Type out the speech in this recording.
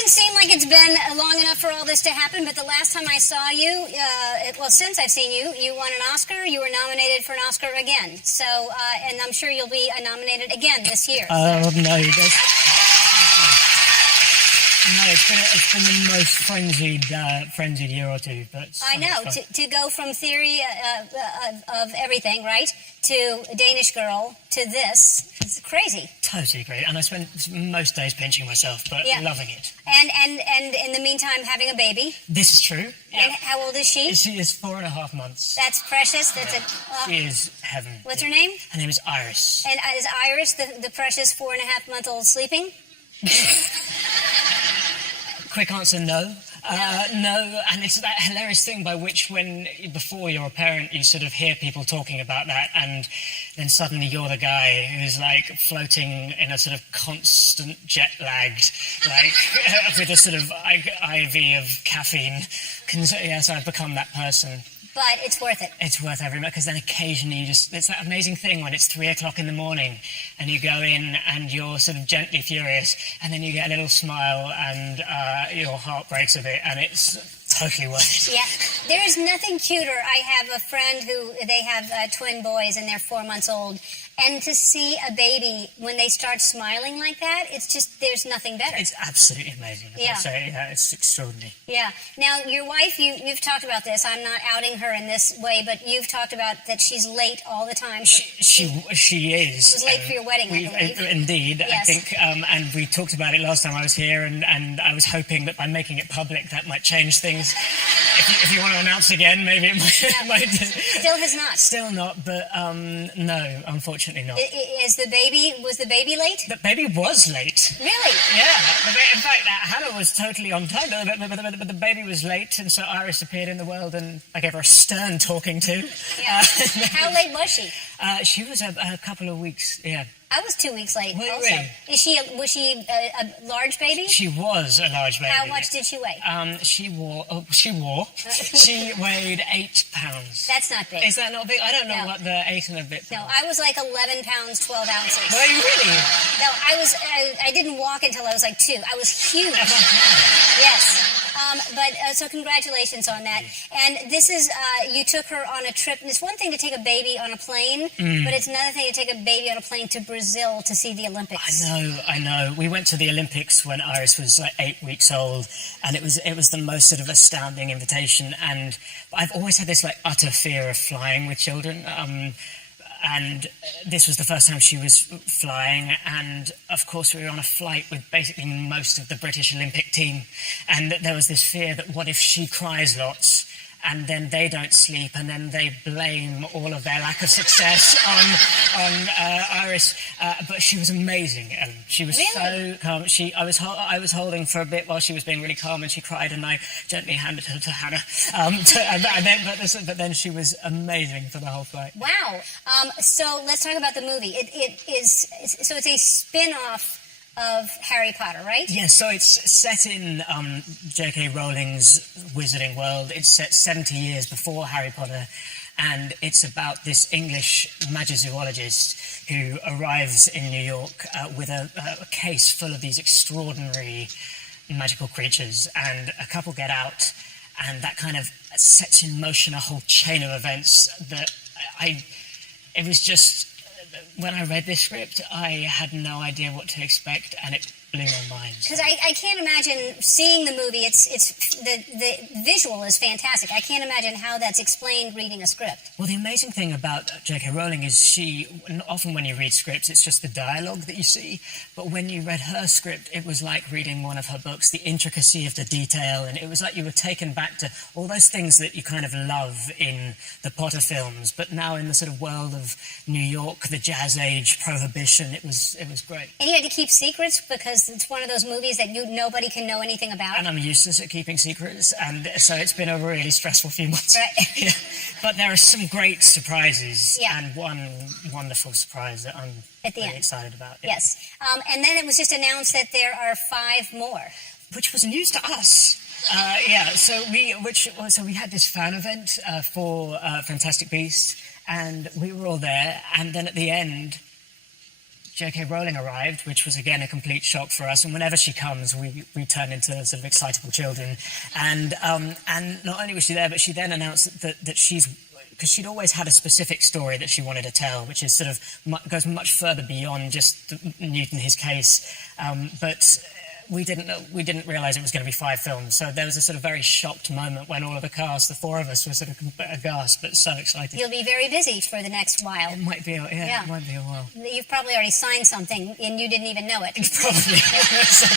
doesn't seem like it's been long enough for all this to happen, but the last time I saw you, since I've seen you, you won an Oscar. You were nominated for an Oscar again. So, and I'm sure you'll be nominated again this year. Oh, no. No, it's been the most frenzied year or two. But I know, to go from theory of everything, right, to Danish Girl, to this, it's crazy. Totally great, and I spent most days pinching myself, but loving it. And in the meantime, having a baby. This is true. Yeah. And how old is she? She is 4.5 months. That's precious. That's she is heaven. What's her name? Her name is Iris. And is Iris the precious 4.5-month-old sleeping? Quick answer, no. No, and it's that hilarious thing by which before you're a parent, you sort of hear people talking about that, and then suddenly you're the guy who's like floating in a sort of constant jet-lagged, like with a sort of IV of caffeine. Yes, I've become that person. But it's worth it. It's worth every minute, because then occasionally it's that amazing thing when it's 3 o'clock in the morning and you go in and you're sort of gently furious, and then you get a little smile and your heart breaks a bit, and it's totally worth it. Yeah. There is nothing cuter. I have a friend they have twin boys and they're 4 months old. And to see a baby, when they start smiling like that, it's just, there's nothing better. It's absolutely amazing. Yeah. It's extraordinary. Yeah. Now, your wife, you've talked about this. I'm not outing her in this way, but you've talked about that she's late all the time. She is. She was late for your wedding, I believe. Indeed, yes. I think, and we talked about it last time I was here, and I was hoping that by making it public, that might change things. If you want to announce again, maybe it might. Still has not. Still not, but no, unfortunately not. Was the baby late? The baby was late. Really? Yeah. In fact, Hannah was totally on time, but the baby was late, and so Iris appeared in the world, and I gave her a stern talking to. Yeah. How late was she? She was a couple of weeks, yeah. I was 2 weeks late also. Really? Was she a large baby? She was a large baby. How much did she weigh? She weighed 8 pounds. That's not big. Is that not big? I don't know what the 8 and a bit pounds. No, I was like 11 pounds, 12 ounces. Were you really? No, I didn't walk until I was like 2. I was huge. Yes. So congratulations on that. And this is, you took her on a trip. And it's one thing to take a baby on a plane, but it's another thing to take a baby on a plane to Brazil to see the Olympics. I know. We went to the Olympics when Iris was like 8 weeks old, and it was the most sort of astounding invitation. And I've always had this like utter fear of flying with children. And this was the first time she was flying, and of course we were on a flight with basically most of the British Olympic team, and there was this fear that what if she cries lots and then they don't sleep, and then they blame all of their lack of success on Iris. But she was amazing, Ellen. She was so calm. I was holding for a bit while she was being really calm, and she cried, and I gently handed her to Hannah. But then she was amazing for the whole flight. Wow. So let's talk about the movie. It's a spin-off of Harry Potter, right? Yes, so it's set in J.K. Rowling's Wizarding World. It's set 70 years before Harry Potter, and it's about this English magizoologist who arrives in New York with a case full of these extraordinary magical creatures, and a couple get out, and that kind of sets in motion a whole chain of events that it was just... When I read this script, I had no idea what to expect, and it blew my mind. Because I can't imagine seeing the movie. The visual is fantastic. I can't imagine how that's explained reading a script. Well, the amazing thing about J.K. Rowling is often when you read scripts, it's just the dialogue that you see. But when you read her script, it was like reading one of her books, the intricacy of the detail, and it was like you were taken back to all those things that you kind of love in the Potter films, but now in the sort of world of New York, the Jazz Age, Prohibition, it was great. And you had to keep secrets because it's one of those movies that nobody can know anything about. And I'm useless at keeping secrets, and so it's been a really stressful few months. Right. Yeah. But there are some great surprises, yeah. And one wonderful surprise that I'm really excited about. Yeah. Yes. And then it was just announced that there are 5 more. Which was news to us. So we had this fan event for Fantastic Beasts, and we were all there, and then at the end, J.K. Rowling arrived, which was again a complete shock for us. And whenever she comes, we turn into sort of excitable children. And not only was she there, but she then announced that she's, because she'd always had a specific story that she wanted to tell, which is sort of goes much further beyond just Newton, his case. But we didn't realise it was going to be 5 films. So there was a sort of very shocked moment when all of the cast, the 4 of us, were sort of aghast, but so excited. You'll be very busy for the next while. It might be, it might be a while. You've probably already signed something and you didn't even know it. Probably. So